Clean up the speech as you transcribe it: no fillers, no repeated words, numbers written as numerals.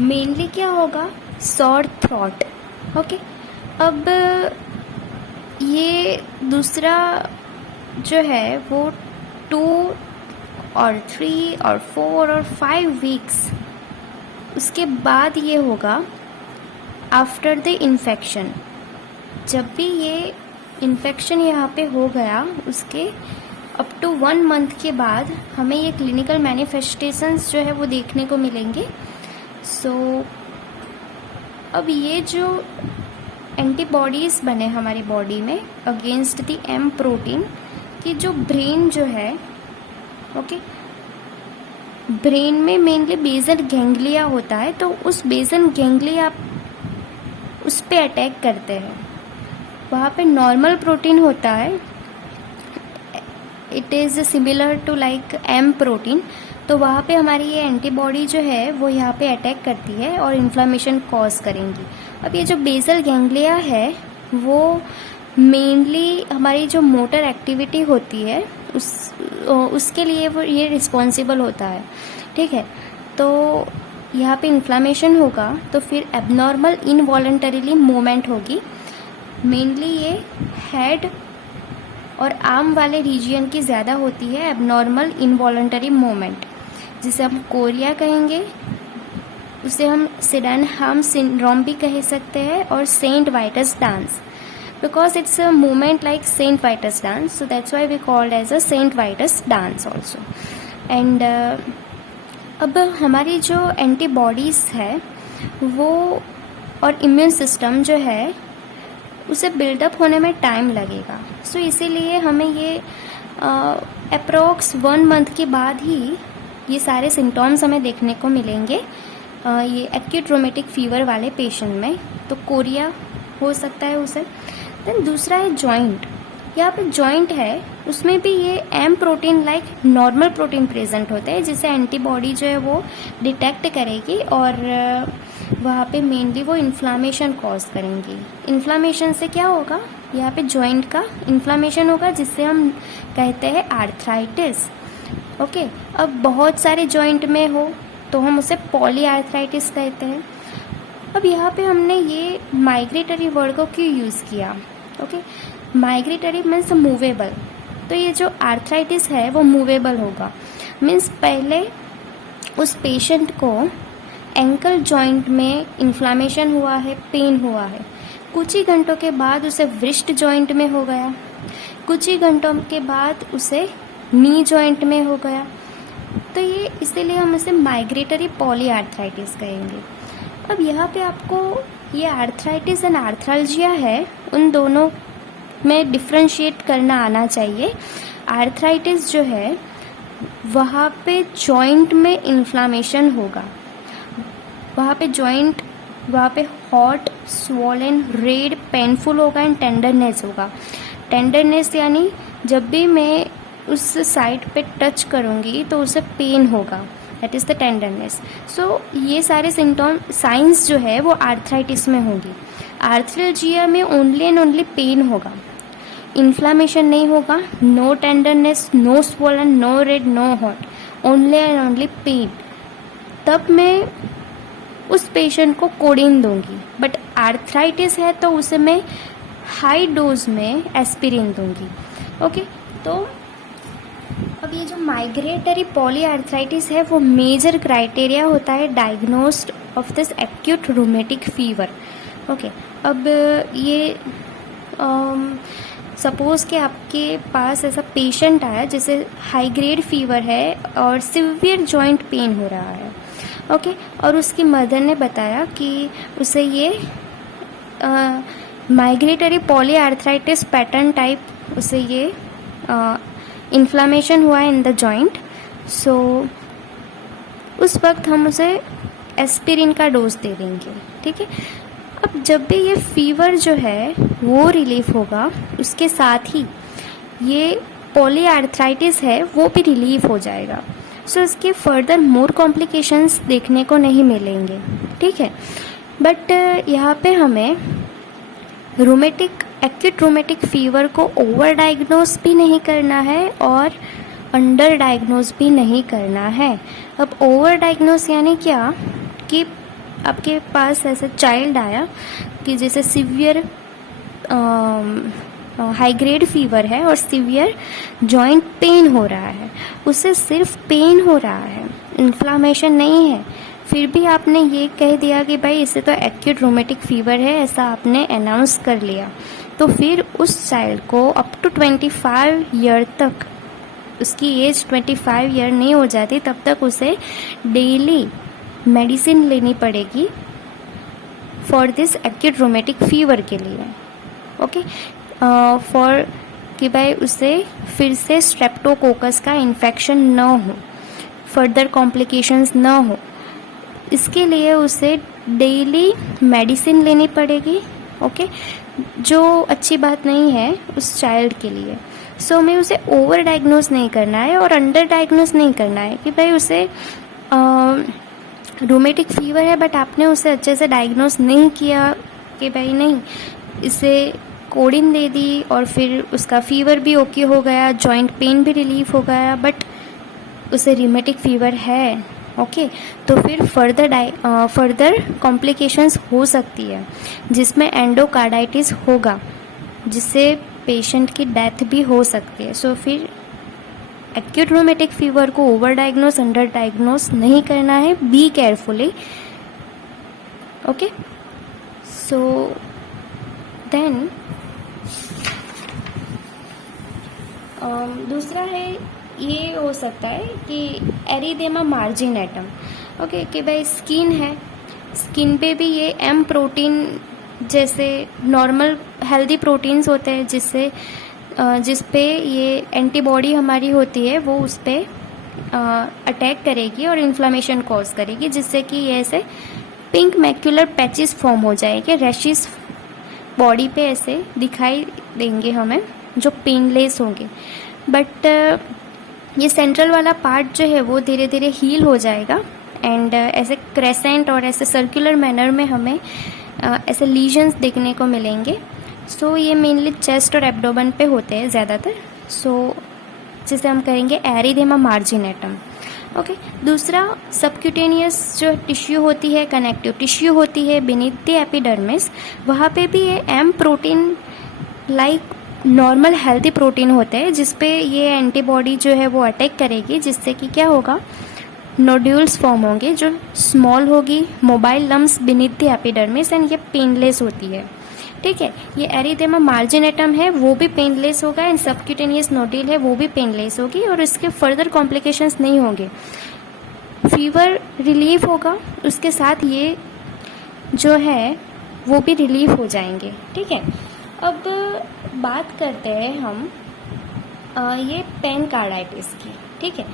Mainly क्या होगा, sorry throat. Okay, अब ये दूसरा जो है वो 2 और 3 और 4 और 5 वीक्स उसके बाद ये होगा आफ्टर द इन्फेक्शन। जब भी ये इन्फेक्शन यहाँ पे हो गया उसके अप टू 1 मंथ के बाद हमें ये क्लिनिकल मैनिफेस्टेशंस जो है वो देखने को मिलेंगे। सो अब ये जो एंटीबॉडीज़ बने हमारी बॉडी में अगेंस्ट द एम प्रोटीन की जो ब्रेन जो है, ओके, ब्रेन में मेनली बेसल गैंग्लिया होता है, तो उस बेसल गैंग्लिया उस पे अटैक करते हैं। वहाँ पे नॉर्मल प्रोटीन होता है, it is similar to like M protein, तो वहाँ पे हमारी ये एंटीबॉडी जो है वो यहाँ पे अटैक करती है और इन्फ्लामेशन कॉज करेंगी। अब ये जो बेसल गैंग्लिया है वो मेनली हमारी जो मोटर एक्टिविटी होती है उसके लिए वो ये रिस्पॉन्सिबल होता है, ठीक है। तो यहाँ पे इन्फ्लामेशन होगा तो फिर एबनॉर्मल इनवॉलंटरीली मूवमेंट होगी। मेनली ये हेड और आर्म वाले रीजियन की ज़्यादा होती है एबनॉर्मल इनवॉलंटरी मूवमेंट, जिसे हम कोरिया कहेंगे, उसे हम सिडेनहाम सिंड्रोम भी कह सकते हैं, और Saint Vitus dance, because it's a movement like Saint Vitus dance, so that's why we called as a Saint Vitus dance also. And अब हमारी जो एंटीबॉडीज़ है वो और इम्यून सिस्टम जो है उसे बिल्डअप होने में टाइम लगेगा। सो इसीलिए हमें ये अप्रोक्स 1 मंथ के बाद ही ये सारे सिम्टॉम्स हमें देखने को मिलेंगे ये एक्यूट रोमेटिक फीवर वाले पेशेंट में। तो कोरिया हो सकता है उसे। देन दूसरा है जॉइंट। यहाँ पे जॉइंट है उसमें भी ये M protein like normal protein present होते हैं, जिसे एंटीबॉडी जो है वो डिटेक्ट करेगी और वहाँ पे मेनली वो इन्फ्लामेशन कॉज करेंगी। इन्फ्लामेशन से क्या होगा, यहाँ पे जॉइंट का इन्फ्लामेशन होगा जिससे हम कहते हैं आर्थराइटिस। ओके, अब बहुत सारे जॉइंट में हो तो हम उसे पॉली आर्थराइटिस कहते हैं। अब यहाँ पे हमने ये माइग्रेटरी वर्ड को क्यों यूज़ किया, ओके, माइग्रेटरी मीन्स मूवेबल, तो ये जो आर्थराइटिस है वो मूवेबल होगा। मीन्स पहले उस पेशेंट को एंकल जॉइंट में इन्फ्लामेशन हुआ है, पेन हुआ है, कुछ ही घंटों के बाद उसे व्रिस्ट जॉइंट में हो गया, कुछ ही घंटों के बाद उसे नी जॉइंट में हो गया, तो ये इसीलिए हम इसे माइग्रेटरी पॉली आर्थराइटिस कहेंगे। अब यहाँ पे आपको ये आर्थराइटिस एंड आर्थराल्जिया है, उन दोनों में डिफ्रेंशिएट करना आना चाहिए। आर्थराइटिस जो है वहाँ पे जॉइंट में इन्फ्लामेशन होगा, वहाँ पे जॉइंट, वहाँ पे हॉट, स्वॉलन, रेड, पेनफुल होगा एंड टेंडरनेस होगा। टेंडरनेस यानी जब भी मैं उस साइड पे टच करूँगी तो उसे पेन होगा, दैट इज़ द टेंडरनेस। सो ये सारे सिम्टॉम साइंस जो है वो आर्थराइटिस में होंगी। आर्थराल्जिया में ओनली एंड ओनली पेन होगा, इन्फ्लामेशन नहीं होगा, no tenderness, no swollen, no red, no hot, only and only pain. तब मैं उस पेशेंट को कोडीन दूंगी। बट आर्थराइटिस है तो उसे मैं हाई डोज में एस्पिरिन दूंगी। ओके, तो अब ये जो माइग्रेटरी पॉली आर्थराइटिस है वो मेजर क्राइटेरिया होता है diagnosed of this acute rheumatic fever. Okay, अब ये सपोज कि आपके पास ऐसा पेशेंट आया जिसे हाई ग्रेड फीवर है और सिवियर जॉइंट पेन हो रहा है, ओके, और उसकी मदर ने बताया कि उसे ये migratory poly arthritis pattern type, उसे ये इन्फ्लामेशन हुआ है इन द जॉइंट। सो उस वक्त हम उसे एस्पिरिन का डोज दे देंगे, ठीक है। अब जब भी ये फीवर जो है वो रिलीफ होगा, उसके साथ ही ये पॉली आर्थराइटिस है वो भी रिलीफ हो जाएगा। सो इसके फर्दर मोर कॉम्प्लिकेशंस देखने को नहीं मिलेंगे, ठीक है। बट यहाँ पे हमें एक्यूट रोमेटिक फीवर को ओवर डायग्नोस भी नहीं करना है और अंडर डायग्नोस भी नहीं करना है। अब ओवर डायग्नोस यानी क्या कि आपके पास ऐसा चाइल्ड आया कि जैसे सिवियर हाई ग्रेड फीवर है और सिवियर जॉइंट पेन हो रहा है, उससे सिर्फ पेन हो रहा है, इन्फ्लामेशन नहीं है, फिर भी आपने ये कह दिया कि भाई इसे तो एक्यूट रोमेटिक फीवर है, ऐसा आपने अनाउंस कर लिया, तो फिर उस चाइल्ड को अप टू 25 ईयर तक, उसकी एज 25 ईयर नहीं हो जाती तब तक उसे डेली मेडिसिन लेनी पड़ेगी for this acute rheumatic fever के लिए। ओके, फॉर कि भाई उसे फिर से स्ट्रेप्टोकोकस का इन्फेक्शन न हो, फर्दर कॉम्प्लिकेशंस न हो, इसके लिए उसे डेली मेडिसिन लेनी पड़ेगी। ओके, जो अच्छी बात नहीं है उस चाइल्ड के लिए। सो हमें उसे ओवर डायग्नोस नहीं करना है और अंडर डायग्नोस नहीं करना है कि भाई उसे रोमेटिक फीवर है बट आपने उसे अच्छे से डायग्नोस नहीं किया कि भाई नहीं, इसे कोडिन दे दी और फिर उसका फीवर भी ओके हो गया, जॉइंट पेन भी रिलीफ हो गया, बट उसे रोमेटिक फीवर है। ओके, तो फिर फर्दर कॉम्प्लिकेशंस हो सकती है जिसमें एंडोकार्डाइटिस होगा, जिससे पेशेंट की डेथ भी हो सकती है। सो फिर एक्यूट रोमेटिक फीवर को ओवर डायग्नोस अंडर डायग्नोस नहीं करना है, be carefully. Okay, so then दूसरा है, ये हो सकता है कि एरिदेमा मार्जिनेटम। ओके, कि भाई स्किन है, स्किन पे भी ये एम प्रोटीन जैसे नॉर्मल हेल्दी प्रोटीन्स होते हैं जिस पे ये एंटीबॉडी हमारी होती है, वो उस पर अटैक करेगी और इन्फ्लामेशन कॉज करेगी, जिससे कि ये ऐसे पिंक मैक्यूलर पैचेस फॉर्म हो जाएंगे, रैशेस बॉडी पे ऐसे दिखाई देंगे हमें, जो पेनलेस होंगे। बट ये सेंट्रल वाला पार्ट जो है वो धीरे धीरे हील हो जाएगा एंड ऐसे क्रेसेंट और ऐसे सर्कुलर मैनर में हमें ऐसे लीजन्स देखने को मिलेंगे। सो ये मेनली चेस्ट और एब्डोमेन पे होते हैं ज़्यादातर। सो जिसे हम कहेंगे एरिदेमा मार्जिनेटम। ओके, दूसरा सबक्यूटेनियस जो टिश्यू होती है, कनेक्टिव टिश्यू होती है बीनीथ द एपिडर्मिस, वहाँ पे भी ये M protein like normal healthy protein होते हैं, जिसपे ये एंटीबॉडी जो है वो अटैक करेगी, जिससे कि क्या होगा, नोड्यूल्स फॉर्म होंगे जो स्मॉल होगी, mobile lumps beneath the epidermis and ये पेनलेस होती है। ठीक है, ये एरिदेमा मार्जिनेटम है, वो भी पेनलेस होगा एंड सबक्यूटेनियस नोड्यूल है, वो भी पेनलेस होगी और इसके फर्दर कॉम्प्लिकेशंस नहीं होंगे, फीवर रिलीफ होगा, उसके साथ ये जो है वो भी रिलीफ हो जाएंगे। ठीक है, अब बात करते हैं हम ये पेनकार्डाइटिस की। ठीक है,